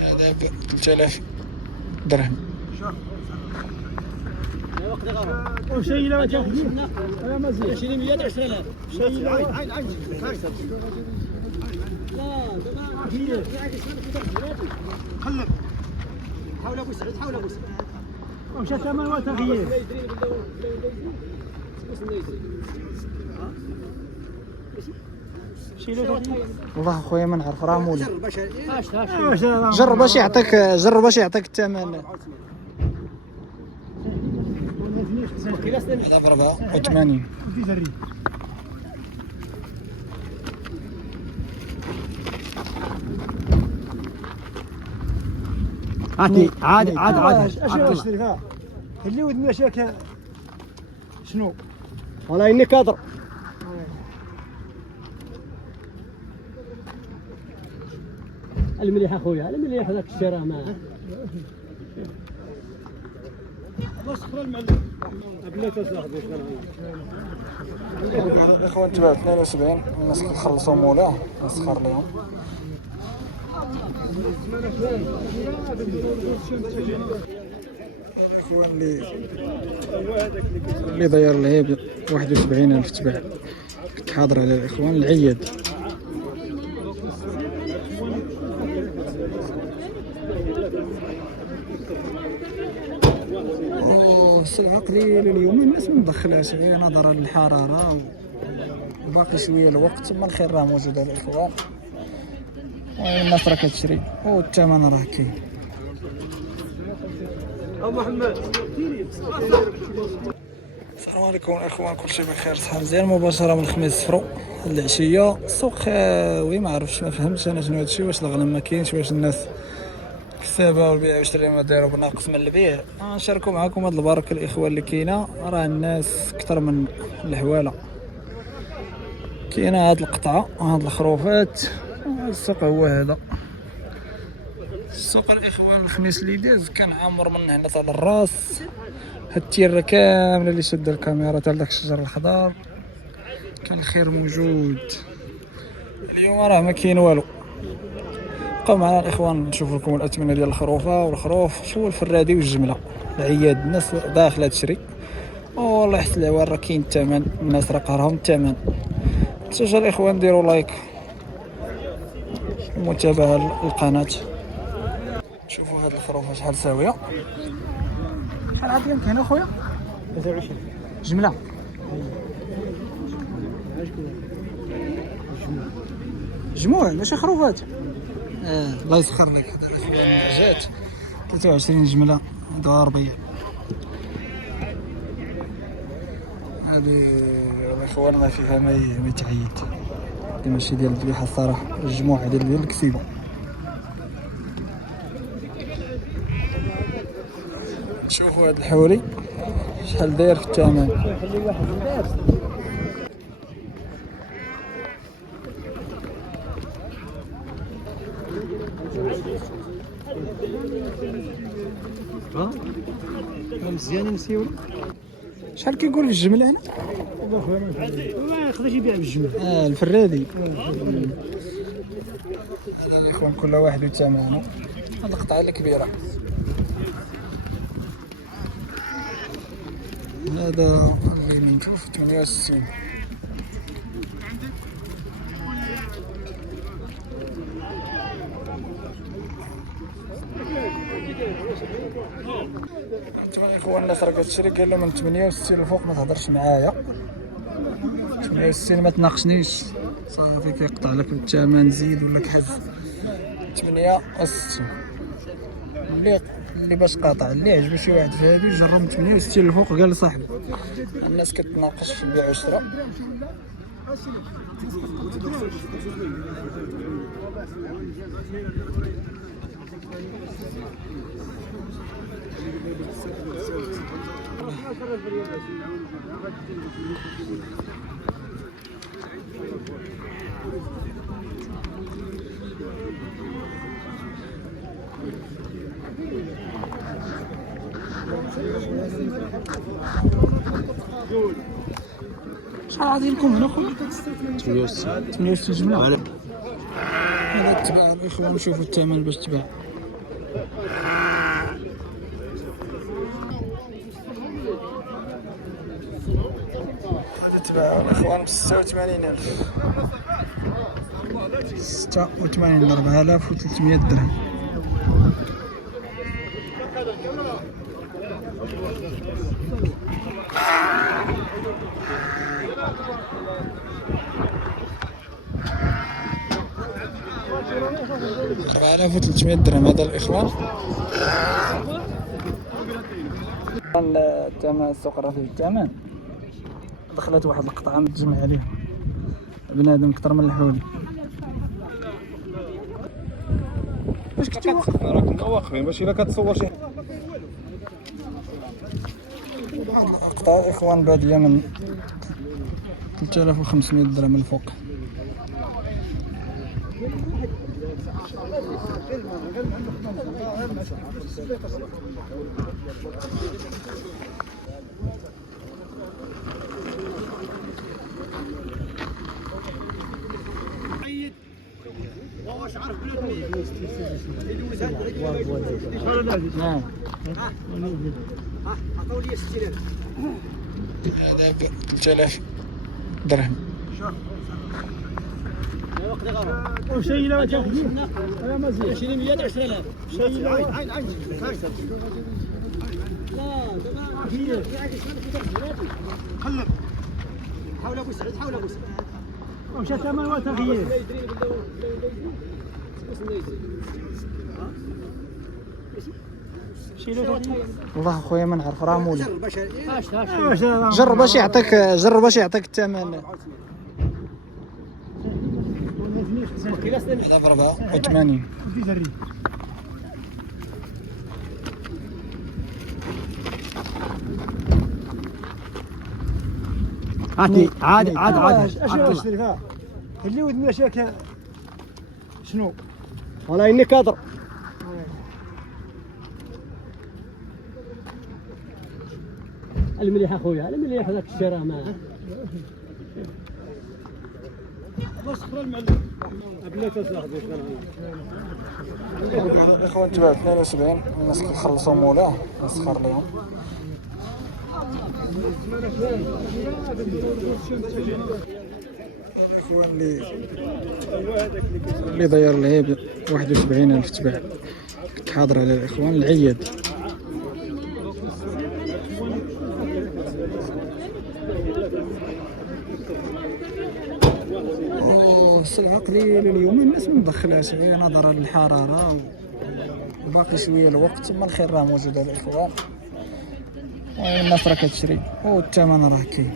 هذا ب 3000 درهم. وشيء لو تاخذ انا مزيان شيء 110,000 شيء لا خلف حاول ابو سعود حاول ابو سعود ومشى ثمن وتغيير والله خويا ما نعرف راه مولي. جرب باش يعطيك الثمن. هذا ب 84. عادي اشتري اللي ود مشاك شنو والله اني كادر المليح اخويا المليح هذاك الشراء معاه الله يسخر المعلم بلا تساعد الاخوان تباع 72 الناس كيخلصوا مولاه مسخر لهم. الاخوان اللي داير ليه 71,000 تباع. كنت حاضر على الاخوان العياد. السلعة قليلة اليوم الناس ما مدخلاش غير نظرا للحرارة وباقي شوية الوقت. ثم الخير راه موجود الاخوان والناس راه كتشري والثمن راه كاين. محمد السلام عليكم الاخوان، كلشي بخير صحه مزيان. مباشره من الخميس صفرو العشيه السوق خاوي. ما عرفتش ما فهمتش انا شنو هادشي، واش الغنم ما كاينش، واش الناس كسابه والبيع والشراء ما داروا بناقص من البيع. نشاركوا معكم هاد البركه الاخوان اللي كاينه. راه الناس اكثر من الحواله كاينه هاد القطعه هاد الخروفات. السوق هو هذا السوق الاخوان. الخميس اللي داز كان عامر من هنا على الراس. هاد التيره كامله اللي شاده الكاميرا تاع داك الشجر الخضر كان الخير موجود. اليوم راه ما كاين والو. بقاو معنا الاخوان نشوف لكم الاثمنه ديال الخروفه والخروف. شوف الفرادي والجمله العياد الناس داخله تشري. والله يحسن العوار راه كاين الثمن، الناس راه قهرهم الثمن. تسجل الاخوان ديروا لايك ومتابعه القناه. شوفوا هاد الخروفه شحال ساويه. شحال عاد يمكن هنا خويا 23 جمله جموع ماشي خروفات. الله يسخر لك. هذا الاخوان جات 23 جمله دوا ربيع. هذه الاخوان ما فيها ما يتعيد. هذه ماشي ديال الذبيحه الصراحه، الجموع ديال الكسيبه. شوفوا هذا الحوري شحال داير في الثمن. خلي واحد يدار مزيان نسيو. شحال كيقول في الجمله هنا؟ ما يقدرش يبيع بالجمله. الفرادي. هذا الاخوان كل واحد وثمنه. هذه القطعه الكبيره. هذا اللي نشوف 68. انتما الاخوان الناس راه كتشري قال لهم من 68 الفوق ما تهضرش معايا. 68 ما تناقشنيش صافي كيقطع لك الثمن زيد ولا كحز. 68 اللي باش قاطع اللي عجبو شي واحد في هادو جرب من 68 الفوق قال لصاحبي. الناس كتناقش في البيع والشراء. شحال غادي لكم هنا خويا؟ 68 جمله. هذا تباع الاخوان، نشوفوا الثمن باش تباع. هذا تباع الاخوان ب 86,000. 86 4300 درهم. أربعة آلاف وثلاثمية درهم هذا الإخوان. الثمن السوق راه فيه الثمن. دخلت واحد القطعة متجمع عليها بنادم كتر من الحول. باش كنتي واقف؟ راه كنا واقفين باش الا كتصور شي قطعة إخوان بادية من 3500 درهم من الفوق. نعم. هذا ب 3000 درهم. وشيء لا تاخذ انا مزيان 20 مليون 10000 شيء عين لا خلف حاول ابو سعد حاول ابو سعد ومشى ثمن وتغيير والله خويا ما نعرف راه مولي. اش جرب باش يعطيك الثمن. هذا ب 84. عادي اشنو تشري فيها اللي ود مشاك شنو والله اني كادر المليح اخويا المليح ذاك الشراء معاه الله يسخر المعلم بلا تصلح الاخوان تباع 72. الناس كيخلصوا مولاه مسخر لهم. الاخوان اللي داير ليه ب 71,000 تباع. كنت حاضر على الاخوان العياد. السلعة قليلة اليوم، الناس مدخلاش غير نظرا للحرارة وباقي شوية الوقت. ثم الخير راه موجود الإخوان، والناس راه كتشري والثمن راه كاين.